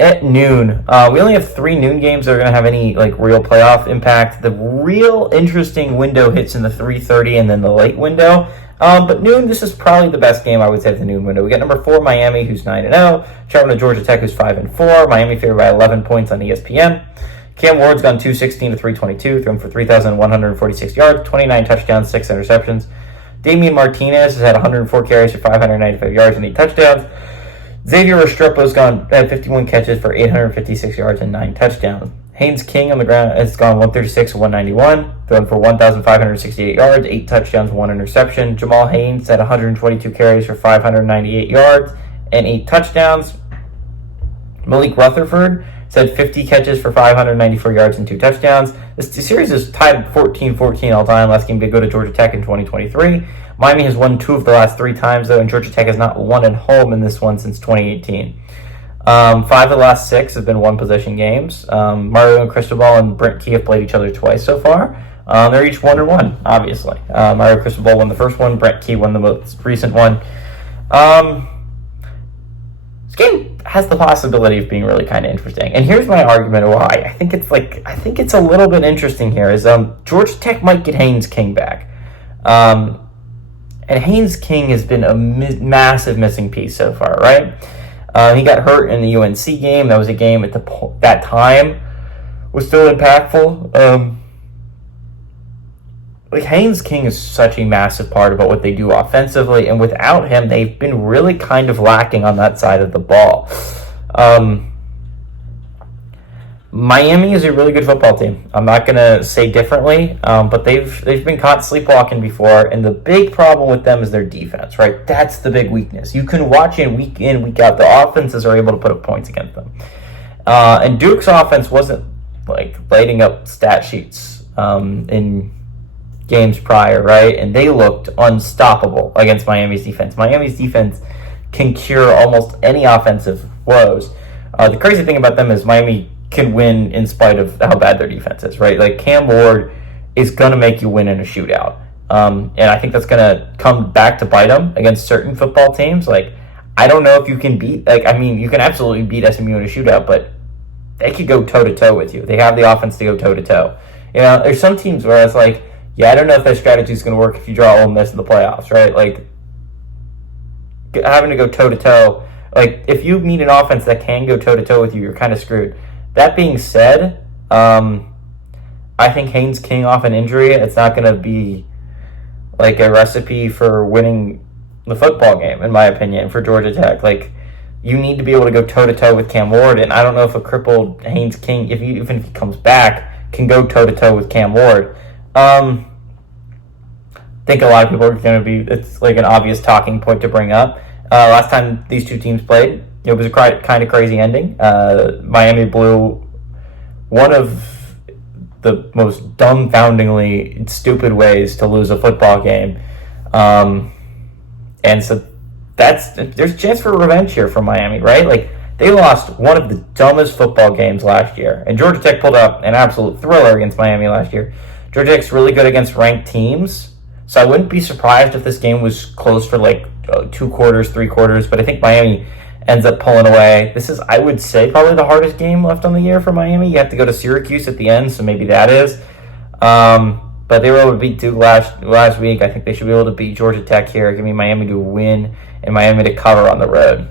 at noon. We only have 3 noon games that are going to have any like real playoff impact. The real interesting window hits in the 3:30 and then the late window. But noon, this is probably the best game I would say at the noon window. We got number 4 Miami, who's 9-0, traveling to Georgia Tech, who's 5-4. Miami favored by 11 points on ESPN. Cam Ward's gone 216 to 322, thrown for 3,146 yards, 29 touchdowns, 6 interceptions. Damian Martinez has had 104 carries for 595 yards and 8 touchdowns. Xavier Restrepo's had 51 catches for 856 yards and 9 touchdowns. Haynes King on the ground has gone 136 to 191, thrown for 1,568 yards, 8 touchdowns, 1 interception. Jamal Haynes had 122 carries for 598 yards and 8 touchdowns. Malik Rutherford has had 50 catches for 594 yards and 2 touchdowns. This series is tied 14-14 all time. Last game did go to Georgia Tech in 2023. Miami has won 2 of the last 3 times, though, and Georgia Tech has not won at home in this one since 2018. 5 of the last 6 have been one-possession games. Mario Cristobal and Brent Key have played each other twice so far. They're each 1-1, obviously. Mario Cristobal won the first one. Brent Key won the most recent one. This game has the possibility of being really kind of interesting. And here's my argument why. I think it's a little bit interesting here. Is Georgia Tech might get Haynes King back. And Haynes King has been a massive missing piece so far, right? He got hurt in the UNC game. That was a game at that time was still impactful. Haynes King is such a massive part about what they do offensively, and without him, they've been really kind of lacking on that side of the ball. Miami is a really good football team. I'm not going to say differently, but they've been caught sleepwalking before, and the big problem with them is their defense, right? That's the big weakness. You can watch it week in, week out. The offenses are able to put up points against them. And Duke's offense wasn't like lighting up stat sheets in games prior, right? And they looked unstoppable against Miami's defense. Miami's defense can cure almost any offensive woes. The crazy thing about them is Miami can win in spite of how bad their defense is, right? Like Cam Ward is going to make you win in a shootout. And I think that's going to come back to bite them against certain football teams. Like, I don't know if you can beat, you can absolutely beat SMU in a shootout, but they could go toe-to-toe with you. They have the offense to go toe-to-toe. You know, there's some teams where it's like, yeah, I don't know if that strategy is going to work if you draw Ole Miss in the playoffs, right? Like, having to go toe-to-toe. Like, if you need an offense that can go toe-to-toe with you, you're kind of screwed. That being said, I think Haynes King off an injury, it's not going to be like a recipe for winning the football game, in my opinion, for Georgia Tech. Like, you need to be able to go toe-to-toe with Cam Ward, and I don't know if a crippled Haynes King, even if he comes back, can go toe-to-toe with Cam Ward. I think a lot of people are going to be, it's like an obvious talking point to bring up. Last time these two teams played, it was a kind of crazy ending. Miami blew one of the most dumbfoundingly stupid ways to lose a football game. And so there's a chance for revenge here for Miami, right? Like, they lost one of the dumbest football games last year. And Georgia Tech pulled up an absolute thriller against Miami last year. Georgia Tech's really good against ranked teams. So I wouldn't be surprised if this game was close for like 2 quarters, 3 quarters. But I think Miami ends up pulling away. This is, I would say, probably the hardest game left on the year for Miami. You have to go to Syracuse at the end, so maybe that is. But they were able to beat Duke last week. I think they should be able to beat Georgia Tech here. Give me Miami to win and Miami to cover on the road.